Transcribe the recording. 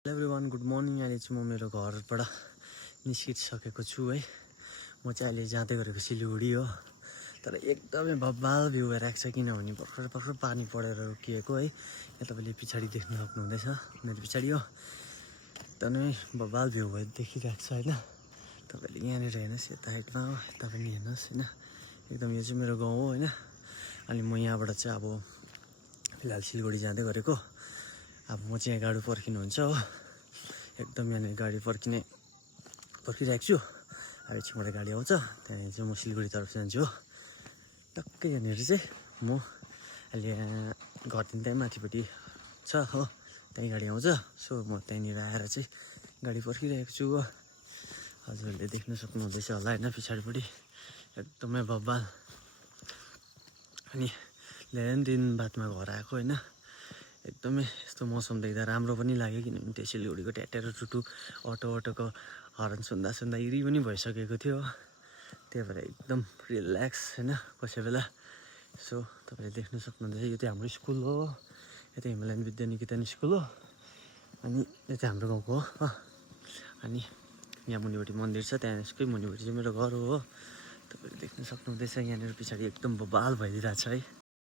Hello everyone, good morning. अहिले चाहिँ म मेरो घरबाट निस्किसकेको छु है। म चाहिँ अहिले जाँदै गरेको सिलगढी हो। तर एकदमै बब्बाल भ्यू भइरहेको छ, किनभने भर्खर भर्खर पानी परेर रोकिएको है। यहाँ तपाईँले पछाडि देख्न सक्नुहुँदैछ, मेरो पछाडि हो। एकदमै बब्बाल भ्यू भइ देखिरहेको छ होइन। तपाईँले यहाँनिर हेर्नुहोस्, यता साइडमा हो, यता पनि हेर्नुहोस् होइन। एकदम यो चाहिँ मेरो गाउँ हो होइन। अनि म यहाँबाट चाहिँ अब फिलहाल सिलगढी जाँदै गरेको। अब म चाहिँ यहाँ गाडी पर्खिनुहुन्छ हो। एकदम यहाँनिर गाडी पर्खिरहेको छु। अब एकछिनबाट गाडी आउँछ, त्यहाँदेखि चाहिँ म सिलगढीतर्फ जान्छु हो। टक्कै यहाँनिर चाहिँ म अहिले यहाँ घरदेखि त्यहीँ माथिपट्टि छ हो, त्यहीँ गाडी आउँछ। सो म त्यहीँनिर आएर चाहिँ गाडी पर्खिरहेको छु हो। हजुरहरूले देख्न सक्नुहुँदैछ होला होइन पछाडिपट्टि एकदमै बब्बाल। अनि धेरै दिन बादमा घर आएको होइन। एकदमै यस्तो मौसम देख्दा राम्रो पनि लाग्यो, किनभने त्यो सिलगढीको ट्याटेर टुटु अटोको हर्न सुन्दा इरी पनि भइसकेको थियो। त्यही भएर एकदम रिल्याक्स होइन कसै बेला। सो तपाईँले देख्न सक्नुहुँदैछ, यो चाहिँ हाम्रो स्कुल हो। यो चाहिँ हिमालयन विद्यानिकेतन स्कुल हो। अनि यो चाहिँ हाम्रो गाउँको हो। अनि यहाँ मुनिपट्टि मन्दिर छ, त्यहाँ यसकै मुनिपट्टि चाहिँ मेरो घर हो। तपाईँले देख्न सक्नुहुँदैछ, यहाँनिर पछाडि एकदम बब्बाल भइदिरहेको छ है।